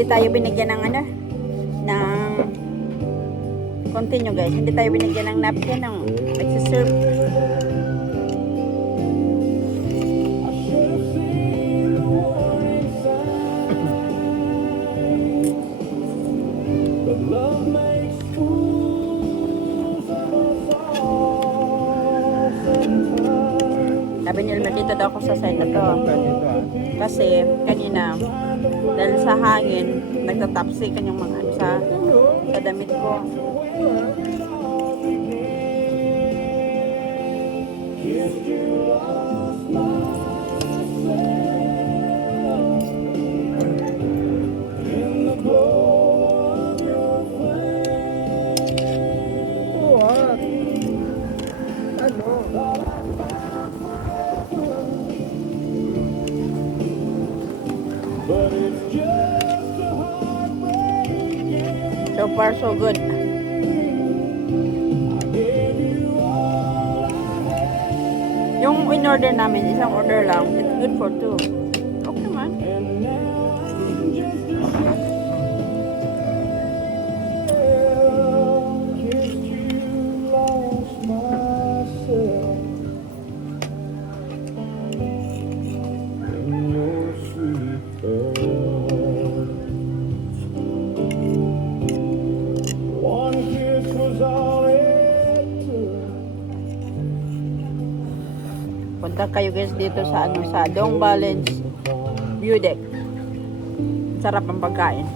hindi tayo binigyan ng ano, ng continue guys. Hindi tayo binigyan ng napkin ng nagsiserve. Sabi ni Elmer, dito daw ako sa side na to. Kasi kanina, dahil sa hangin, nagtatapsikan yung mga ano sa damit ko. So far, so good. Yung in-order namin, isang order lang. It's good for two. Okay naman. Punta kayo guys dito sa ano, sa Dong Balance View Deck. Sarap ang pagkain.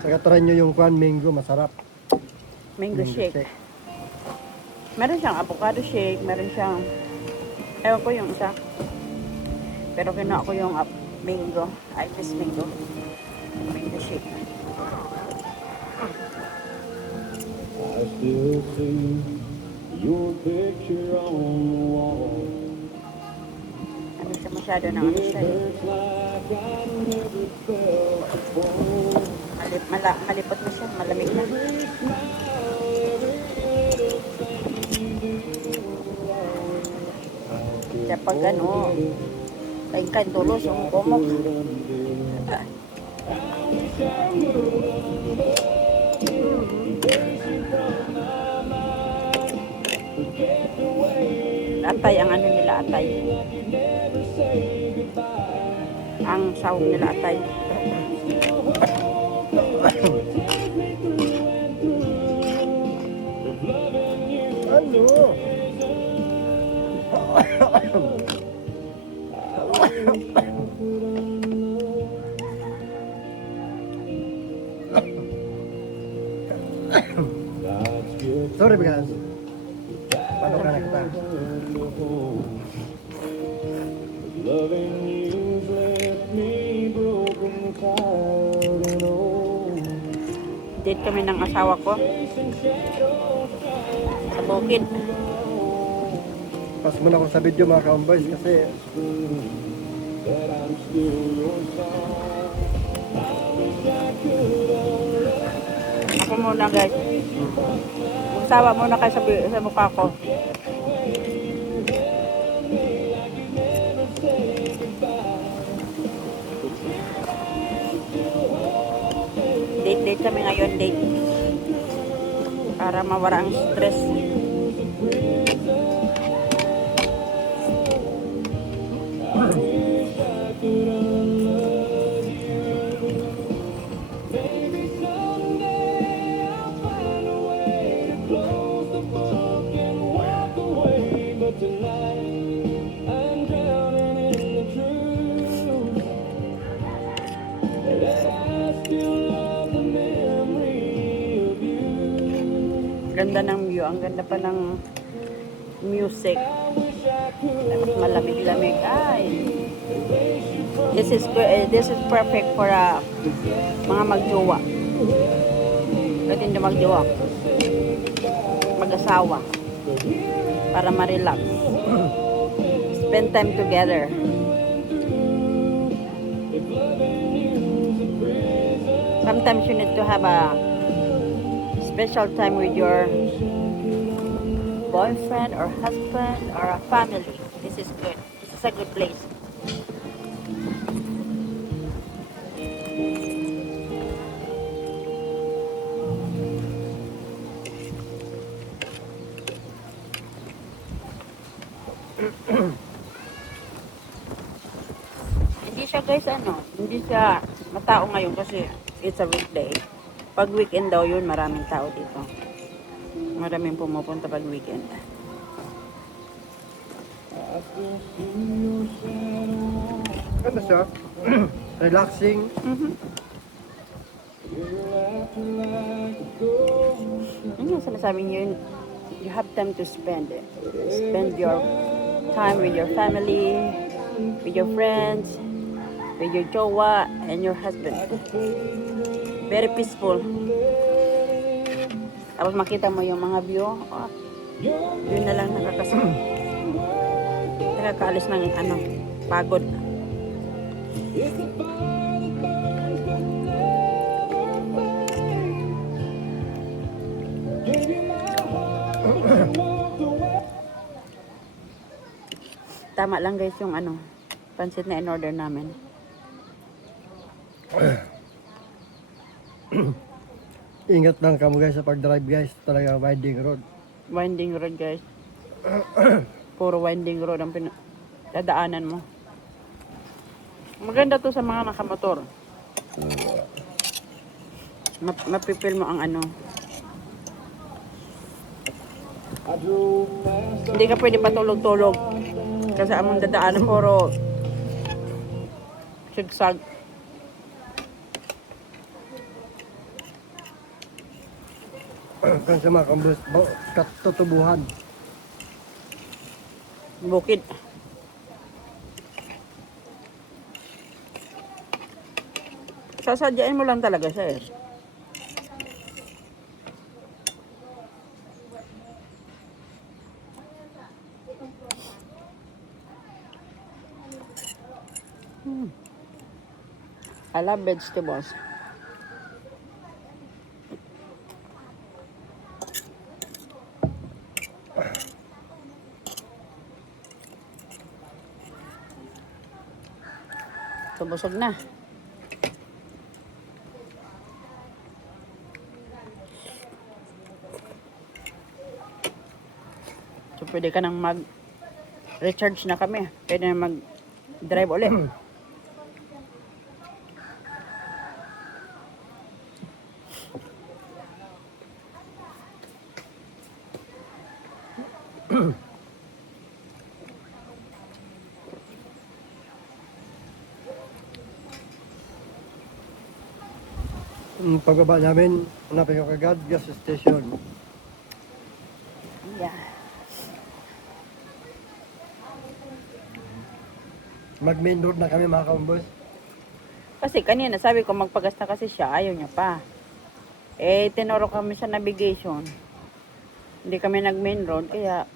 Saka try nyo yung kwan mango, masarap. Mango shake. Meron siyang avocado shake, meron siyang, ewan ko yung isa. Pero kinuha ko yung mango, ice mango. Mango shake. I still see your picture on the wall. Ano siya masyado na ano siya. It's like I never felt before. Malipot na siya, malamig na. Kaya pag ano, kain tulos yung kumok. Atay ang ano nila, atay. Ang sahog nila, atay. Ano? Sorry guys. Paano ka nakita? Loving you's left me broken, tired and old. Date kami ng asawa ko sa bukid. Pas muna ako sa video mga ka-homeboys kasi That I'm still your song. I wish I could have Ako muna guys. Magsawa muna kayo sa mukha ko. Date kami ngayon, date. Para mawala ang stress. Ganda ng view, ang ganda pa ng music. Tapos malamig-lamig. Ay. This is perfect for mga magjowa. Pwede hindi magjowa. Mag-asawa. Para ma-relax. Spend time together. Sometimes you need to have a special time with your boyfriend or husband or a family. This is good. This is a good place. Hindi siya guys hindi siya matao ngayon kasi it's a weekday. Pag weekend daw yun, maraming tao dito. Maraming pumupunta pag weekend. Ganda siya. Relaxing. Yun yung sinasabi niyo, you have time to spend it. Spend your time with your family, with your friends, with your jowa, and your husband. Very peaceful. Tapos makita mo yung mga view. Oh, yun na lang nakakaalis ng pagod. Tama lang guys yung pansit na in-order namin. Ingat lang kamo guys sa pag-drive guys. Talaga winding road. Winding road guys. Puro winding road ang dadaanan mo. Maganda to sa mga nakamotor. Mapipil mo ang Hindi ka pwede patulog-tulog. Kasi among dadaanan puro sigsag. Kan sa mga kambus, katutubuhan. Bukid. Sasadyain mo lang talaga siya eh. I love vegetables. Busog na. So, pwede ka nang recharge na kami. Pwede na mag-drive ulit. Pagbaba namin, hanapin ko kagad gas station. Yeah. Mag-main road na kami mga kambus. Kasi kanina sabi ko magpagasta kasi siya, ayaw niya pa. Eh, tinuro kami sa navigation. Hindi kami nag-main road, kaya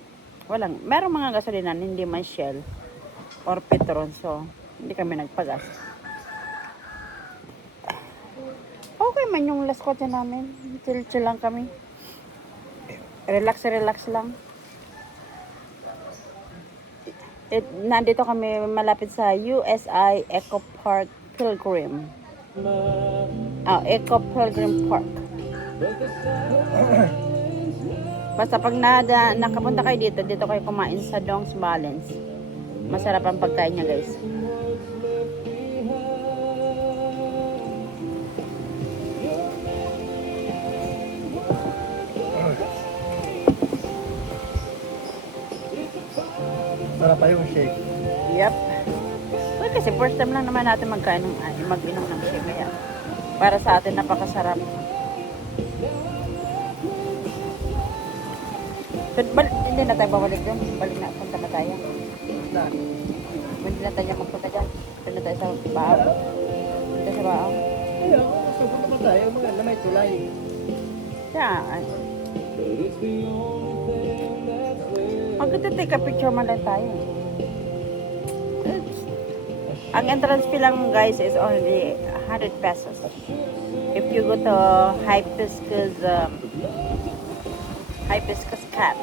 merong mga gasolinan, hindi man Shell or Petron, so hindi kami nagpagas. Okay man yung last kotse namin. Chill lang kami. Relax lang. Nandito kami malapit sa USI Eco Park Pilgrim. Eco Pilgrim Park. Basta pag nakapunta kayo dito kayo kumain sa Dong's Balance. Masarap ang pagkain niya guys. Sarap pa yung shake. Yep. Well, kasi first time lang naman natin mag-inom ng shake. Kaya para sa atin napakasarap. So, hindi na tayo babalik doon. Balik na, punta na tayo. Hindi na tayo magpunta dyan. Punta na tayo sa Baaw. Punta sa Baaw. Ayun, punta pa tayo mga na may tulay. Saan? Magkita take a picture man lang tayo. Ang entrance fee lang guys is only 100 pesos. If you go to Hibiscus Cat.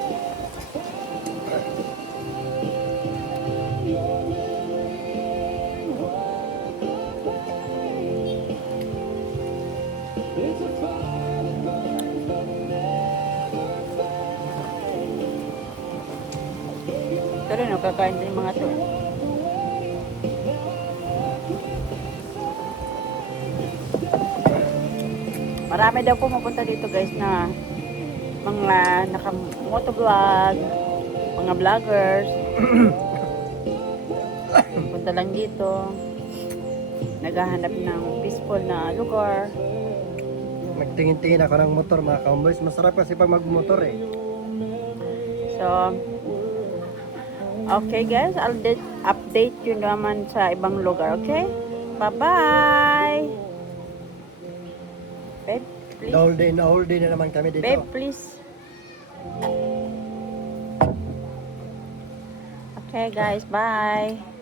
Ito rin, kakain din yung mga to. Marami daw pumupunta dito guys na mga naka-motovlog, mga vloggers. Punta lang dito. Naghahanap ng peaceful na lugar. Magtingin-tingin ako ng motor mga kamboys. Masarap kasi pag magmotor eh. So, okay guys, I'll update you naman sa ibang lugar, okay? Bye-bye! Babe, please. The whole day na naman kami dito. Babe, please. Okay guys, bye!